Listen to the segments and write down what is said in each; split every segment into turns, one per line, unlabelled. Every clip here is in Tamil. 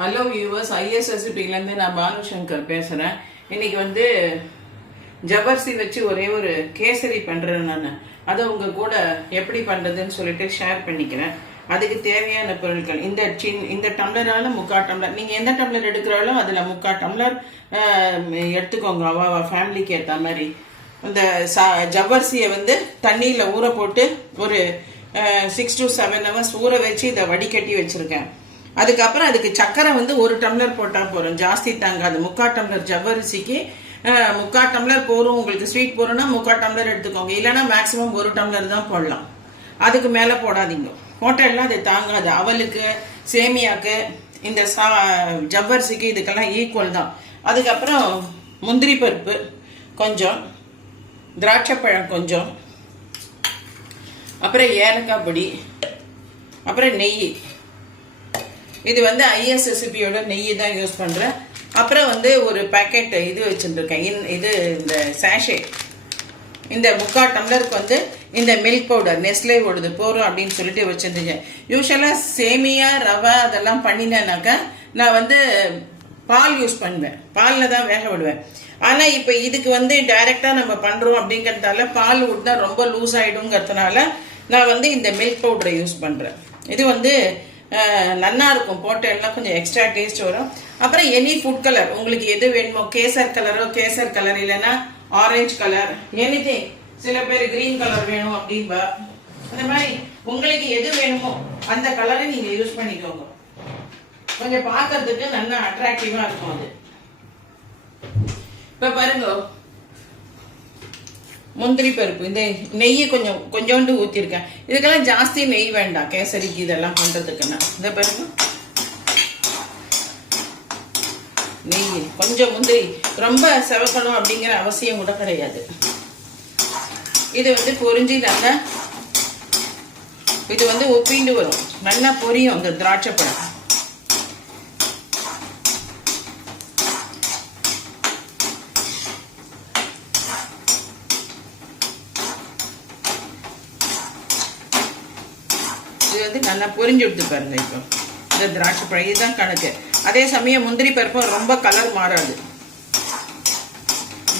ஹலோ வியூவர்ஸ் ஐஎஸ்எஸ்பிலேருந்து நான் பானுசங்கர் பேசுகிறேன் இன்னைக்கு வந்து ஜபர்சி வச்சு ஒரே ஒரு கேசரி பண்ணுறேன் நான். அதை உங்கள் கூட எப்படி பண்ணுறதுன்னு சொல்லிட்டு ஷேர் பண்ணிக்கிறேன். அதுக்கு தேவையான பொருட்கள் இந்த சின் இந்த டம்ளரால் முக்கா டம்ளர் நீங்கள் எந்த டம்ளர் எடுக்கிறாலும் அதில் முக்கா டம்ளர் எடுத்துக்கோங்க. அவ ஃபேமிலிக்கு ஏற்ற மாதிரி. இந்த சா ஜவ்வரிசியை வந்து தண்ணியில் ஊற போட்டு ஒரு சிக்ஸ் டு செவன் ஹவர்ஸ் ஊற வச்சு இதை வடிகட்டி வச்சுருக்கேன். அதுக்கப்புறம் அதுக்கு சக்கரை வந்து ஒரு டம்ளர் போட்டால் போதும். ஜாஸ்தி தாங்காது. முக்கால் டம்ளர் ஜவ்வரிசிக்கு முக்கால் டம்ளர் போரும் உங்களுக்கு ஸ்வீட் போறோம்னா முக்கால் டம்ளர் எடுத்துக்கோங்க. இல்லைன்னா மேக்ஸிமம் ஒரு டம்ளர் தான் போடலாம். அதுக்கு மேலே போடாதீங்க. போட்டெல்லாம் அது தாங்காது. அவலுக்கு சேமியாக்கு இந்த சா ஜவ்வரிசிக்கு இதுக்கெல்லாம் ஈக்குவல் தான். அதுக்கப்புறம் முந்திரி பருப்பு கொஞ்சம் திராட்சைப்பழம் கொஞ்சம் அப்புறம் ஏலக்காய் பொடி அப்புறம் நெய். இது வந்து ஐஎஸ்எஸ்பியோட நெய் தான் யூஸ் பண்ணுறேன் அப்புறம் வந்து ஒரு பேக்கெட் இது வச்சுருக்கேன் இது இந்த சாஷே இந்த முக்கால் டம்ளருக்கு வந்து இந்த மில்க் பவுடர் நெஸ்லே ஓடுது போகிறோம் அப்படின்னு சொல்லிட்டு வச்சுருந்தேன். யூஸ்வலாக சேமியா ரவா அதெல்லாம் பண்ணினேனாக்கா நான் வந்து பால் யூஸ் பண்ணுவேன். பாலில் தான் வேக விடுவேன். ஆனால் இப்போ இதுக்கு வந்து டைரெக்டாக நம்ம பண்ணுறோம் அப்படிங்கிறதால பால் விட்டா ரொம்ப லூஸ் ஆகிடுங்கிறதுனால நான் வந்து இந்த மில்க் பவுடரை யூஸ் பண்ணுறேன் இது வந்து நல்லா இருக்கும் போட்டு எல்லாம் கொஞ்சம் எக்ஸ்ட்ரா டேஸ்ட் வரும். அப்புறம் எனி ஃபுட் கலர் உங்களுக்கு எது வேணுமோ கேசர் கலரோ கேசர் கலர் இல்லைன்னா ஆரஞ்சு கலர் எனி சில பேர் கிரீன் கலர் வேணும் அப்படின்பா. அந்த மாதிரி உங்களுக்கு எது வேணுமோ அந்த கலரை நீங்க யூஸ் பண்ணிக்கோங்க. கொஞ்சம் பார்க்கறதுக்கு நல்லா அட்ராக்டிவா இருக்கும் அது. இப்ப பாருங்க முந்திரி பருப்பு இந்த நெய்யை கொஞ்சம் கொஞ்சோண்டு ஊற்றிருக்கேன் இதுக்கெல்லாம் ஜாஸ்தி நெய் வேண்டாம் கேசரிக்கு இதெல்லாம் பண்ணுறதுக்குன்னா இந்த பாருங்க. நெய் கொஞ்சம் முந்திரி. ரொம்ப செவக்கணும் அப்படிங்கிற அவசியம் கூட கிடையாது. இது வந்து பொரிஞ்சு நல்லா இது வந்து ஒப்பிண்டு வரும். நல்லா பொரியும் இந்த திராட்சை பழம். இது வந்து நல்லா பொரிஞ்சு விடுத்து பாருங்க இப்போ. இந்த திராட்சை பழம் இதுதான் கணக்கு. அதே சமயம் முந்திரி பருப்பும் ரொம்ப கலர் மாறாது.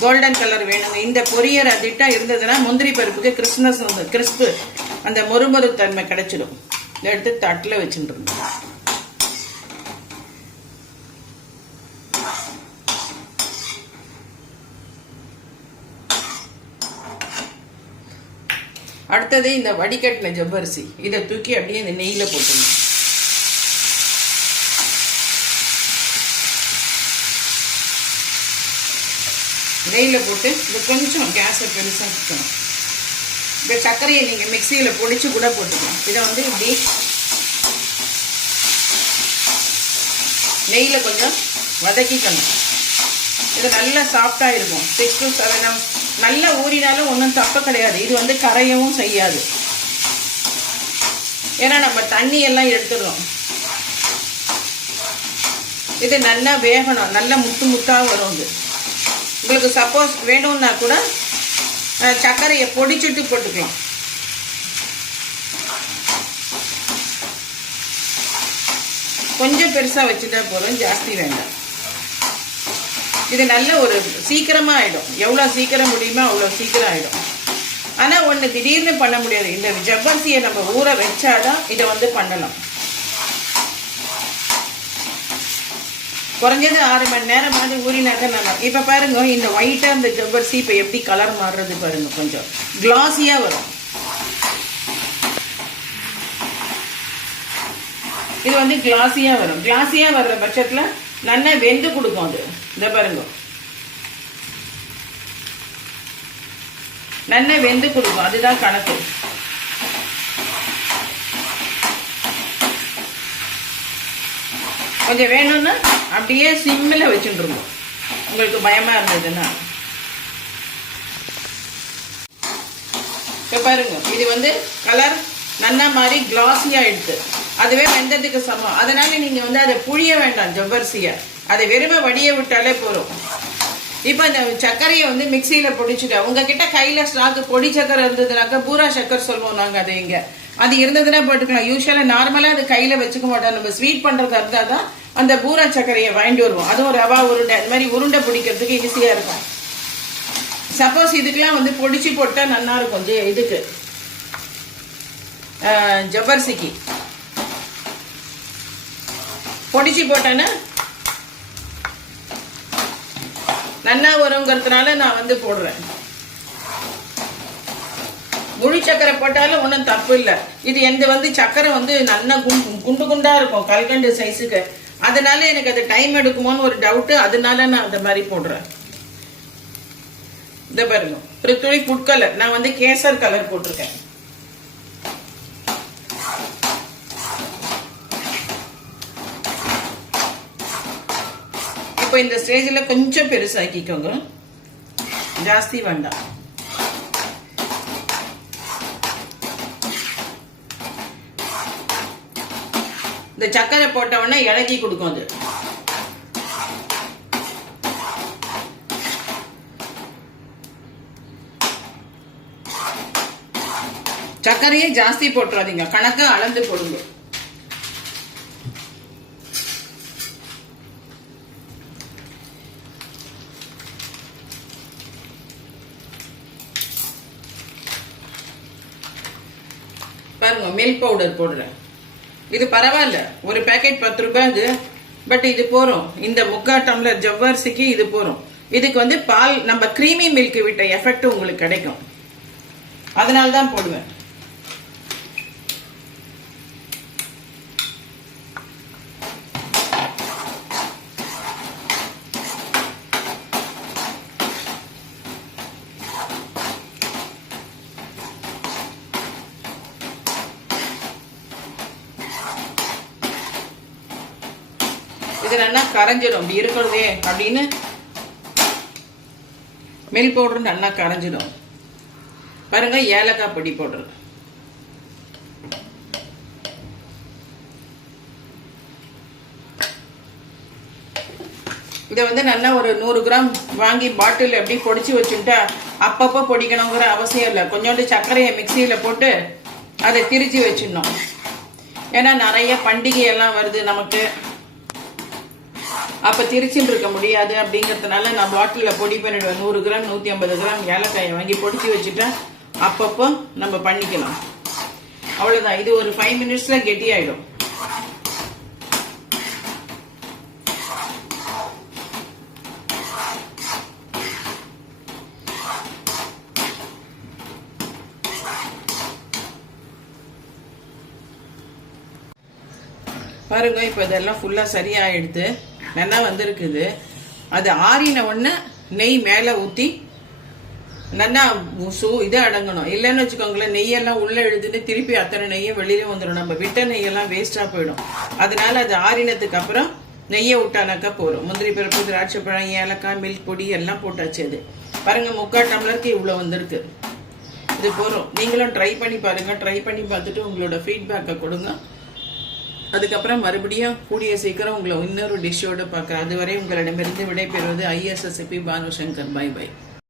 கோல்டன் கலர் வேணுங்க. இந்த பொரியர் அதிட்டா இருந்ததுன்னா முந்திரி பருப்புக்கு கிறிஸ்மஸ் கிறிஸ்பு அந்த மொறுமொறு தன்மை கிடைச்சிடும் எடுத்து தட்டில் வச்சுட்டு அடுத்தது இந்த வடிகட்டின ஜவ்வரிசி. இதை தூக்கி அப்படியே இந்த நெய்யில் போட்டுடணும். நெய்யில் போட்டு இது கொஞ்சம் கேஸை பெருசாக வச்சுக்கணும் இந்த சர்க்கரையை நீங்கள் மிக்சியில் பொடிச்சு கூட போட்டுக்கலாம். இதை வந்து இப்படி நெய்யில் கொஞ்சம் வதக்கிக்கணும். இது நல்லா சாஃப்டாக இருக்கும். சிக்ஸ் டு செவன் ஹவர்ஸ் நல்லா ஊறினாலும் ஒன்றும் தப்பு கிடையாது. இது வந்து கரையவும் செய்யாது. ஏன்னா நம்ம தண்ணி எல்லாம் எடுத்துடுறோம். இது நல்லா வேகணும். நல்லா முத்து முத்தாக வரும் இது. உங்களுக்கு சப்போஸ் வேணும்னா கூட சர்க்கரையை பொடிச்சுட்டு போட்டுக்கலாம். கொஞ்சம் பெருசாக வச்சுட்டா போதும். ஜாஸ்தி வேண்டாம். இது நல்ல ஒரு சீக்கிரமாக ஆகிடும் எவ்வளோ சீக்கிரம் முடியுமோ அவ்வளோ சீக்கிரம் ஆகிடும் ஆனால் ஒன்று திடீர்னு பண்ண முடியாது. இந்த ஜவ்வரிசியை நம்ம ஊற வச்சாதான் இதை வந்து பண்ணலாம். குறைஞ்சது ஆறு மணி நேரம் மாதிரி ஊறினாக்க நல்லா. இப்போ பாருங்க இந்த ஒயிட்டாக இந்த ஜவ்வரிசி இப்போ எப்படி கலர் மாறுறது பாருங்க கொஞ்சம். கிளாஸியாக வரும். இது வந்து கிளாஸியாக வரும். கிளாஸியாக வர்ற பட்சத்தில் நல்லா வெந்து கொடுக்கும் அது. இந்த பாருங்க. நல்லா வெந்து கொடுக்கும். அதுதான் கணக்கு. கொஞ்சம் வேணும்னா அப்படியே சிம்மில் வச்சுட்டுருங்க. உங்களுக்கு பயமாக இருந்ததுன்னா. இப்போ பாருங்க. இது வந்து கலர் நல்லா மாதிரி கிளாஸியாக எடுத்து அதுவே வெந்ததுக்கு சமம். அதனால நீங்கள் வந்து அதை புழிய வேண்டாம் ஜவ்வரிசியை. அதை வெறுமை வடிய விட்டாலே போதும். இப்போ இந்த சர்க்கரையை வந்து மிக்சியில் பொடிச்சுட்டேன் உங்ககிட்ட கையில் ஸ்டாக்கு பொடி சக்கரை இருந்ததுனாக்கா பூரா சக்கரை சொல்லுவோம் நாங்கள் அதை இங்கே. அது இருந்ததுன்னா போட்டுக்கலாம். யூஸ்வலாக நார்மலாக அது கையில் வச்சுக்க மாட்டோம். நம்ம ஸ்வீட் பண்ணுறதா இருந்தால் தான் அந்த பூரா சர்க்கரையை வாங்கிட்டு வருவோம். அதுவும் ரவா உருண்டை அந்த மாதிரி உருண்டை பிடிக்கிறதுக்கு ஈஸியாக இருக்கும். சப்போஸ் இதுக்கெலாம் வந்து பொடிச்சு போட்டால் நல்லா இருக்கும். ஜெ- இதுக்கு. ஆஹ், ஜவ்வரிசிக்கு. பொடிச்சு போட்டேன்னா நன்னா வருங்கிறதுனால நான் வந்து போடுறேன். முழு சக்கரை போட்டாலும் ஒன்றும் தப்பு இல்லை. இது எந்த வந்து சக்கரை வந்து நல்லா குண்டு குண்டு குண்டாக இருக்கும் கல்கண்டு சைஸுக்கு அதனால எனக்கு அது டைம் எடுக்குமோன்னு ஒரு டவுட்டு அதனால நான் அந்த மாதிரி போடுறேன். இதை பாருங்க. ஒரு துளி ஃபுட் கலர் நான் வந்து கேசர் கலர் போட்டிருக்கேன். இப்போ இந்த ஸ்டேஜில் கொஞ்சம் பெருசாக்கிக்கோங்க. ஜாஸ்தி வேண்டாம். இந்த சக்கரை போட்ட உடனே இலக்கி கொடுக்கும் அது. சர்க்கரையே ஜாஸ்தி போட்டுறாதீங்க. கணக்கா அளந்து போடுங்க. பாருங்க மில்க் பவுடர் போடுறேன். இது பரவாயில்ல ஒரு பேக்கெட் பத்து ரூபாய் பட் இது போறோம். இந்த முக்கா டம்ளர் ஜவ்வரிசிக்கு இது போறோம். இதுக்கு வந்து பால் நம்ம க்ரீமி மில்க் விட்ட எஃபெக்ட் உங்களுக்கு கிடைக்கும். அதனால தான் போடுவேன். இதுலன்னா நல்லா கரைஞ்சிடும். அப்படி இருக்கிறதே அப்படின்னு மில்க் பவுடர் நல்லா கரைஞ்சிடும். பாருங்க ஏலக்காய் பொடி பவுடர். இதை வந்து நல்லா ஒரு நூறு கிராம் வாங்கி பாட்டில் எப்படி பொடிச்சு வச்சுட்டா அப்பப்போ பொடிக்கணுங்கிற அவசியம் இல்லை. கொஞ்சோண்டு சர்க்கரையை மிக்சியில் போட்டு அதை திரிச்சு வச்சிடணும். ஏன்னா நிறைய பண்டிகை எல்லாம் வருது நமக்கு. அப்போ திரிச்சுட்டு இருக்க முடியாது அப்படிங்கிறதுனால நான் பாட்டிலில் பொடி பண்ணிடுவேன். நூறு கிராம் நூற்றி ஐம்பது கிராம் ஏலக்காயை வாங்கி பொடிச்சு வச்சுட்டா அப்பப்போ நம்ம பண்ணிக்கலாம். அவ்வளோதான் இது ஒரு ஃபைவ் மினிட்ஸில் கெட்டியாயிடும் பாருங்க இப்போ இதெல்லாம் ஃபுல்லாக சரியாயிடுது. நல்லா வந்திருக்குது. அது ஆறின உடனே நெய் மேலே ஊற்றி நல்லா சூ இது அடங்கணும். இல்லைன்னு வச்சுக்கோங்களேன் நெய்யெல்லாம் உள்ளே எழுதுன்னு திருப்பி அத்தனை நெய்யும் வெளியில வந்துடும் நம்ம விட்ட நெய்யெல்லாம் வேஸ்ட்டாக போயிடும். அதனால அது ஆறினத்துக்கு அப்புறம் நெய்யை விட்டானாக்கா போகிறோம் முந்திரி பருப்பு திராட்சை பழம் ஏலக்காய் மில்க் பொடி எல்லாம் போட்டாச்சு அது. பாருங்கள் முக்கால் டம்ளருக்கு இவ்வளோ வந்திருக்கு. இது போகிறோம் நீங்களும் ட்ரை பண்ணி பாருங்கள் ட்ரை பண்ணி பார்த்துட்டு உங்களோட ஃபீட்பேக்கை கொடுங்க. அதுக்கப்புறம் மறுபடியும் கூடிய சீக்கிரம் உங்களை இன்னொரு டிஷ்ஷோடு பார்க்குறேன் அதுவரை உங்களிடமிருந்து விடைபெறுவது ISSP Banu Shankar bye bye